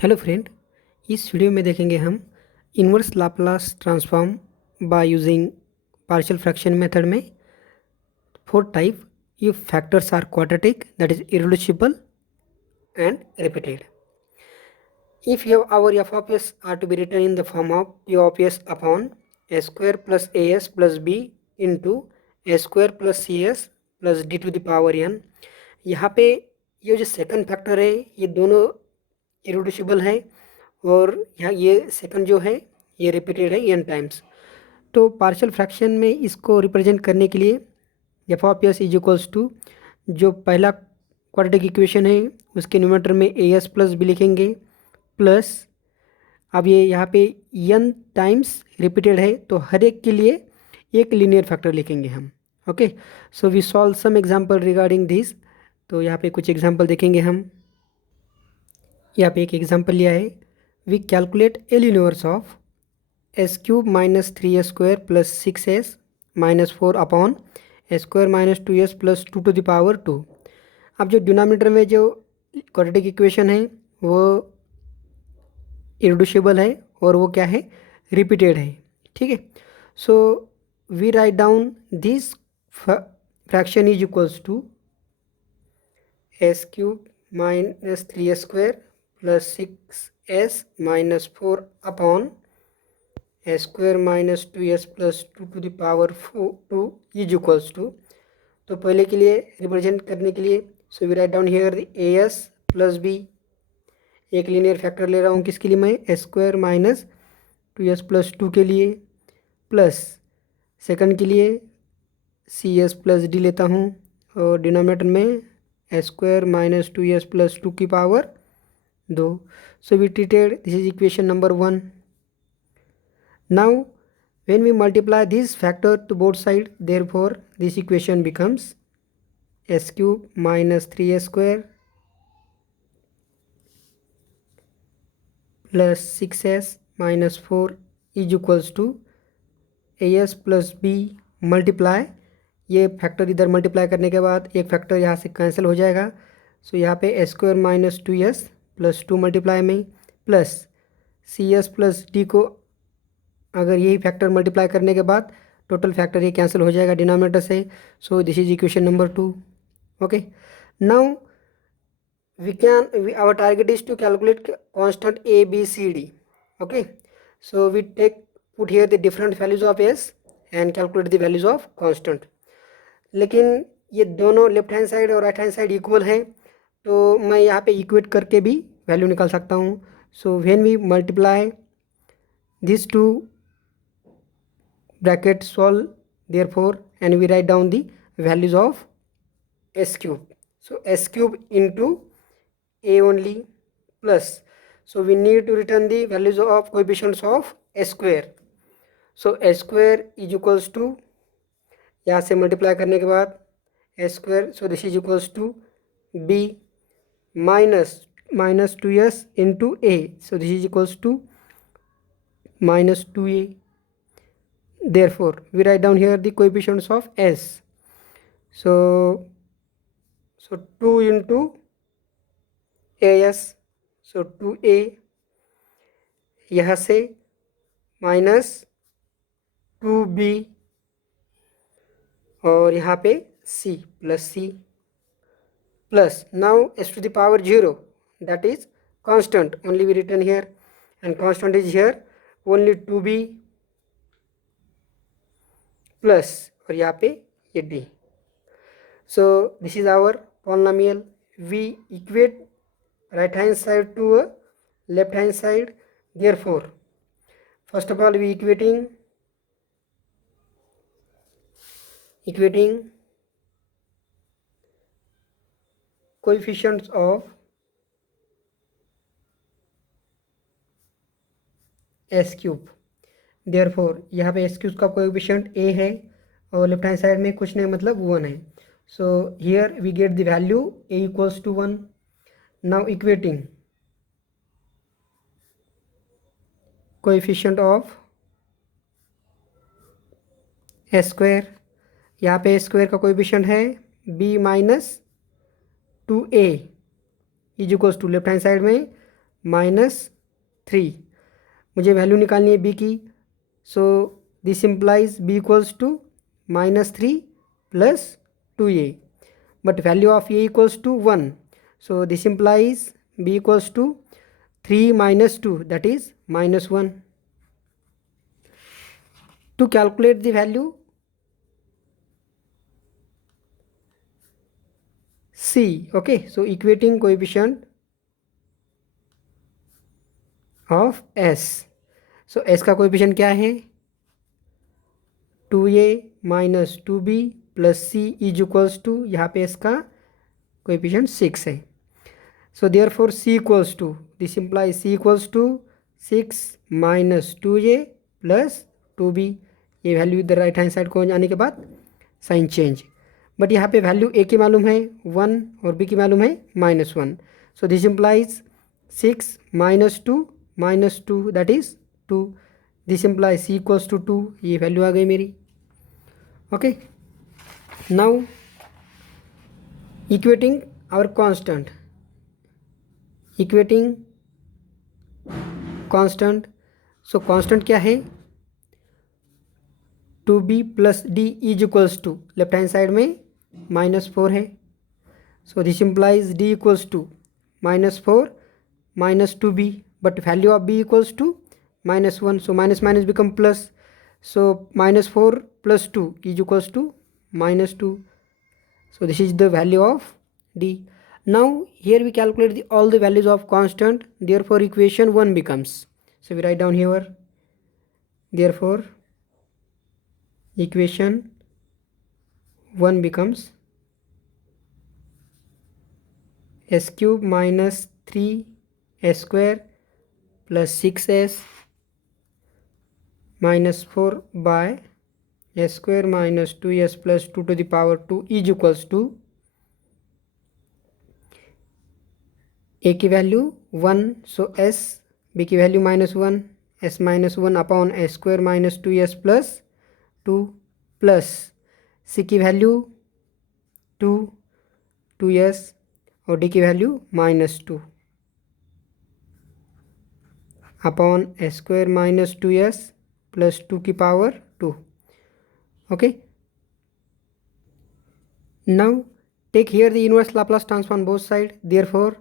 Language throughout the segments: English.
Hello friend, इस video में देखेंगे हम inverse Laplace transform by using partial fraction method में four type if factors are quadratic that is irreducible and repeated. If our f of s are to be written in the form of p of s upon a square plus as plus b into a square plus cs plus d to the power n, यहाँ पे ये जो second factor है ये दोनों irreducible है और यहाँ ये सेकंड जो है ये रिपीटेड है n टाइम्स। तो पार्शियल फ्रैक्शन में इसको रिप्रेजेंट करने के लिए F of S is equals to जो पहला क्वाड्रेटिक इक्वेशन है उसके न्यूमरेटर में ए एस प्लस बी लिखेंगे प्लस अब ये यहाँ पे n टाइम्स रिपीटेड है तो हर एक के लिए एक लीनियर फैक्टर लिखेंगे हम। Okay, so we solve some example regarding this. तो यहाँ पे कुछ एग्जांपल देखेंगे हम। यहाँ पे एक एग्जांपल लिया है, we calculate L inverse of S cube minus 3s² plus 6s minus 4 upon s² minus 2s plus 2 to the power 2। अब जो डिनोमिनेटर में जो क्वाड्रेटिक इक्वेशन है वो इरेड्यूसिबल है और वो क्या है, रिपीटेड है। ठीक है, so we write down this fraction is equals to S cube minus 3s² plus 6s minus 4 upon s² minus 2s plus 2 to the power 2 is equals to. तो पहले के लिए रिप्रेजेंट करने के लिए so we write down here A S plus B, एक linear factor ले रहा हूँ किसके लिए, मैं s² माइनस 2s प्लस 2 के लिए, प्लस सेकंड के लिए सी एस प्लस डी लेता हूँ और डिनोमिनेटर में s² माइनस 2s प्लस 2 की power 2। So we treated this is equation number 1। Now when we multiply this factor to both sides, therefore this equation becomes s cube minus 3s² plus 6s minus 4 is equals to as plus b multiply, ये factor इधर multiply करने के बाद एक factor यहाँ से cancel हो जाएगा। सो यहाँ पे s² minus 2s plus 2 multiply में plus C S plus D को अगर यही फैक्टर मल्टीप्लाई करने के बाद टोटल फैक्टर ये कैंसिल हो जाएगा डिनोमिनेटर से। So this is equation number 2। Okay, now we can our target is to calculate constant A B C D. Okay, so we take put here the different values of S and calculate the values of constant. लेकिन ये दोनों left hand side और right hand side equal है तो मैं यहाँ पे equate करके भी वैल्यू निकाल सकता हूँ। So when we multiply this to bracket solve therefore and we write down the values of s cube. So s cube into a only plus, so we need to return the values of coefficients of s²। so s² is equals to यहाँ से multiply करने के बाद s², so this is equals to b minus 2s into a, so this is equals to minus 2a। therefore we write down here the coefficients of s, so 2 into as, so 2a यहाँ से minus 2b और यहाँ पे c plus c plus now s to the power 0 that is constant only we written here and constant is here only 2b plus और यहाँ पे ये D. So this is our polynomial. We equate right hand side to left hand side, therefore first of all we equating coefficients of S cube. Therefore यहाँ पे S cube का coefficient A है और left hand side में कुछ नहीं मतलब 1 है। So here we get the value A equals to 1। Now equating coefficient of s², यहाँ पे s² का कोएफिशिएंट है b minus 2a is equals to left hand side में -3। मुझे वैल्यू निकालनी है b की, so this implies b equals to -3 + 2a, but value of a equals to 1, so this implies b equals to 3 minus 2, that is -1. To calculate the value c, okay, so equating coefficient of s, so s का coefficient क्या है, 2a minus 2b plus c is equals to, यहाँ पे s का coefficient 6 है, so therefore c equals to, this implies c equals to 6 minus 2a plus 2b, ये value इधर right hand side को जाने के बाद साइन चेंज, बट यहाँ पे वैल्यू ए की मालूम है 1 और बी की मालूम है -1, so this implies 6 minus 2 that is 2, this implies C equals to 2, ये वैल्यू आ गई मेरी। Okay, now equating our constant, equating constant, so constant क्या है, 2b plus D is equals to, left hand side में -4 है, so this implies d equals to -4 minus 2b, but value of b equals to -1, so minus minus become plus, so -4 plus 2 is equals to -2, so this is the value of d. Now here we calculate all the values of constant, therefore equation 1 becomes, so we write down here, therefore equation 1 becomes s cube minus 3s square plus 6s minus 4 by s square minus 2s plus 2 to the power 2 is equals to, a की value 1, सो s, b की value -1, s -1 upon s square minus 2s plus 2 plus c की value 2, 2s और d की value -2 upon S square minus 2s plus 2 की power 2। Okay, now take here the inverse Laplace transform both side, therefore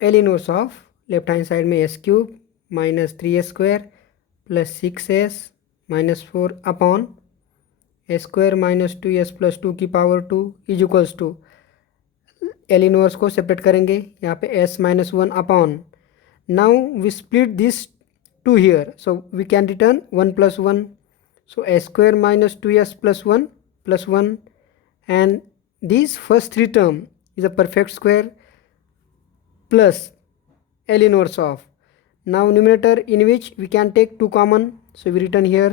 L inverse of left hand side में s cube minus 3s square plus 6s minus 4 upon S square minus 2s plus 2 की power 2 is equals to, L inverse को separate करेंगे, यहाँ पे s -1 upon, now we split this 2 here, so we can return 1 plus 1, so s square minus 2s plus 1 plus 1, and this first three term is a perfect square plus L inverse of, now numerator in which we can take 2 common, so we return here,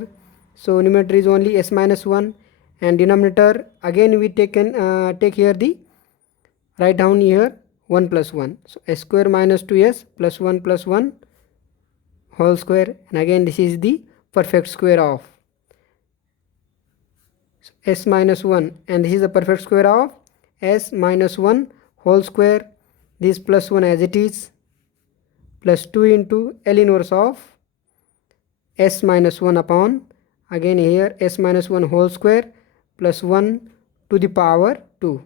so numerator is only s minus 1, and denominator again we take here the, write down here 1 plus 1, so s square minus 2s plus 1 plus 1 whole square, and again this is the perfect square of, so s minus 1, and this is the perfect square of s minus 1 whole square, this plus 1 as it is, plus 2 into L inverse of s minus 1 upon, again here s minus 1 whole square plus 1 to the power 2.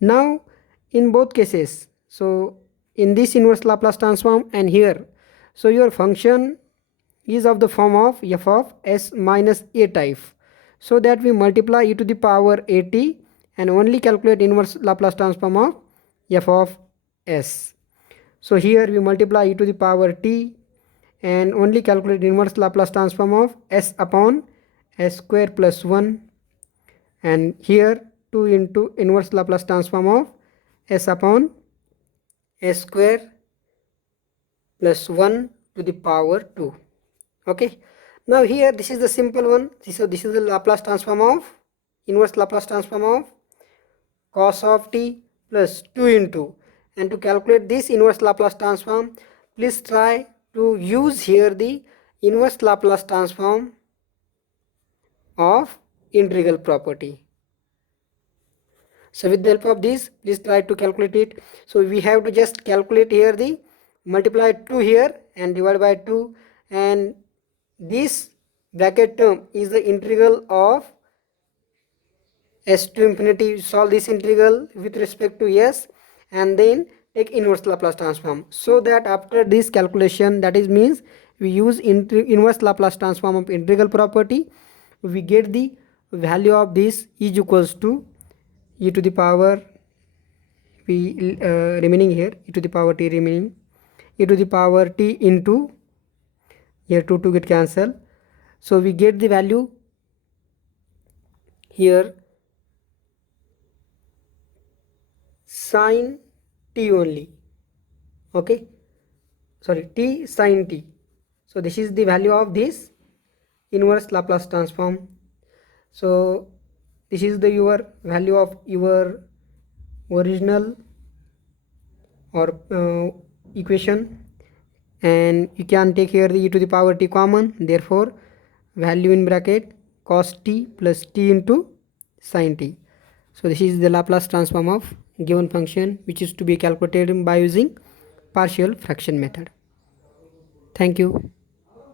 Now in both cases, so in this inverse Laplace transform and here, so your function is of the form of f of s minus a type, so that we multiply e to the power at and only calculate inverse Laplace transform of f of s. So here we multiply e to the power t and only calculate inverse Laplace transform of s upon s square plus 1, and here 2 into inverse Laplace transform of s upon s square plus 1 to the power 2. Okay, now here this is the simple one, so this is the Laplace transform of, inverse Laplace transform of cos of t plus 2 into, and to calculate this inverse Laplace transform, please try to use here the inverse Laplace transform of integral property. So with the help of this, please try to calculate it. So we have to just calculate here the multiply 2 here and divide by 2, and this bracket term is the integral of s to infinity. Solve this integral with respect to s and then take inverse Laplace transform, so that after this calculation, that is means we use inverse Laplace transform of integral property, we get the value of this is equals to e to the power p remaining here, e to the power t remaining, e to the power t into here 2 to get cancelled, so we get the value here sin t only. Okay, sorry, t sin t. So this is the value of this inverse Laplace transform. So this is the your value of your original or equation, and you can take here the e to the power t common, therefore value in bracket cos t plus t into sin t. So this is the Laplace transform of given function, which is to be calculated by using partial fraction method. Thank you.